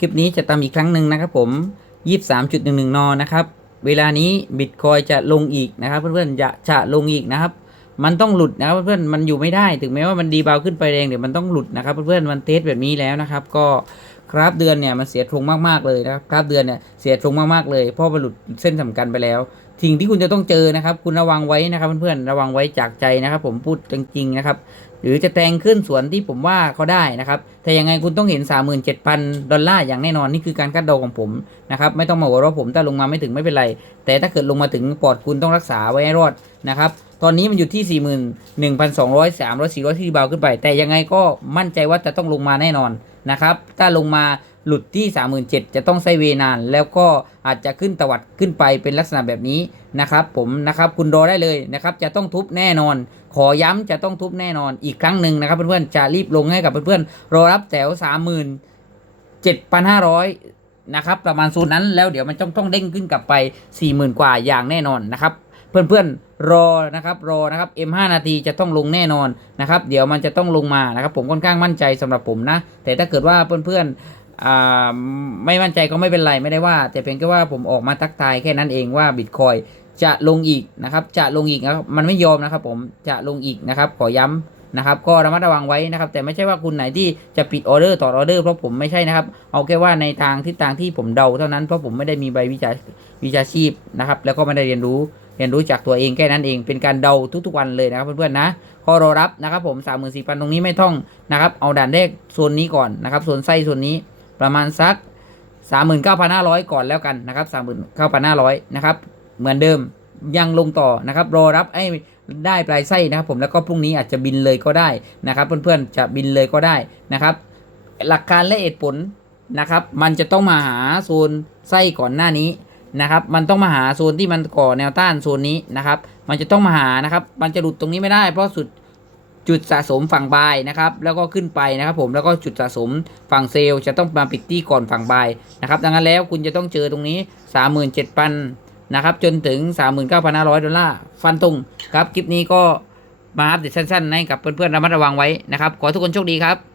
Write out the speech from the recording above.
คลิปนี้จะตามอีกครั้งหนึ่งนะครับผม 23.11 น นะครับ เวลานี้บิตคอยจะลงอีกนะครับ เพื่อนๆจะจะลงอีกนะครับ มันต้องหลุดนะครับเพื่อนๆมันอยู่ไม่ได้ ถึงแม้ว่ามันดีเบาขึ้นไปแรงเดี๋ยวมันต้องหลุดนะครับเพื่อนๆมันเทสแบบนี้แล้วนะครับ ก็กราฟเดือนเนี่ยมันเสียทงมากๆเลยนะครับกราฟเดือนเนี่ยเสียทงมากๆเลยเพราะมันหลุดเส้นสำคัญไปแล้ว สิ่งที่คุณจะต้องเจอนะครับ คุณระวังไว้นะครับเพื่อนๆระวังไว้จากใจนะครับ ผมพูดจริงๆนะครับ หรือจะแทงขึ้นสวนที่ผมว่าเขาได้นะครับแต่ยังไงคุณต้องเห็น 37,000 ดอลลาร์อย่างแน่นอนนี่คือการคาดเดาของผมนะครับไม่ต้องมาหัวเราะผมถ้าลงมาไม่ถึงไม่เป็นไร แต่ถ้าเกิดลงมาถึงปอดคุณต้องรักษาไว้ให้รอดนะครับตอนนี้มันอยู่ที่ 41,200 300 400ที่บาวขึ้นไป แต่ยังไงก็มั่นใจว่าจะต้องลงมาแน่นอนนะครับถ้าลงมา หลุดที่ 37,000 จะต้องไซเวนาน แล้วก็อาจจะขึ้นตวัดขึ้นไปเป็นลักษณะแบบนี้นะครับ ผมนะครับคุณรอได้เลยนะครับ จะต้องทุบแน่นอน ขอย้ำจะต้องทุบแน่นอนอีกครั้งหนึ่งนะครับเพื่อนๆจะรีบลงให้กับเพื่อนๆรอรับแถว 37,500 นะครับ ประมาณโซนนั้นแล้วเดี๋ยวมันต้องต้องเด้งขึ้นกลับไป 40,000 กว่าอย่างแน่นอนนะครับเพื่อนๆรอนะครับรอนะครับ M5 นาทีจะต้องลงแน่นอนนะครับ เดี๋ยวมันจะต้องลงมานะครับ ผมค่อนข้างมั่นใจสำหรับผมนะ แต่ถ้าเกิดว่าเพื่อนๆ ไม่มั่นใจก็ไม่เป็นไรไม่ได้ว่า แต่เพียงแค่ว่าผมออกมาทักทายแค่นั้นเองว่าบิตคอยจะลงอีกนะครับ จะลงอีกนะครับมันไม่ยอมนะครับ ผมจะลงอีกนะครับ ขอย้ำนะครับ ก็ระมัดระวังไว้นะครับ แต่ไม่ใช่ว่าคุณไหนที่จะปิดออเดอร์ต่อออเดอร์เพราะผมไม่ใช่นะครับ เอาแค่ว่าในทางทิศทางที่ผมเดาเท่านั้นเพราะผมไม่ได้มีใบวิชาวิชาชีพนะครับ แล้วก็ไม่ได้เรียนรู้เรียนรู้จากตัวเองแค่นั้นเองเป็นการเดาทุกๆวันเลยนะครับเพื่อนๆนะข้อรอรับนะครับ ผม3 4 0 0 0ตรงนี้ไม่ท่องนะครับ เอาด่านแรกโซนนี้ก่อนนะครับโซนไส้โซนนี้ ประมาณสัก 39,500 ก่อนแล้วกันนะครับ39,500นะครับเหมือนเดิมยังลงต่อนะครับรอรับไอ้ได้ปลายไส้นะครับผมแล้วก็พรุ่งนี้อาจจะบินเลยก็ได้นะครับ เพื่อนๆจะบินเลยก็ได้นะครับ หลักการและเหตุผลนะครับมันจะต้องมาหาโซนไส้ก่อนหน้านี้นะครับมันต้องมาหาโซนที่มันก่อแนวต้านโซนนี้นะครับ มันจะต้องมาหานะครับ มันจะหลุดตรงนี้ไม่ได้เพราะสุด จุดสะสมฝั่งบายนะครับแล้วก็ขึ้นไปนะครับผมแล้วก็จุดสะสมฝั่งเซลล์จะต้องมาปิดที่ก่อนฝั่งบายนะครับดังนั้นแล้วคุณจะต้องเจอตรงนี้ 37,000นะครับจนถึง 39,500 ดอลลาร์ฟันตรงครับคลิปนี้ก็มาอัปเดตสั้นๆให้กับเพื่อนๆระมัดระวังไว้นะครับ ขอทุกคนโชคดีครับ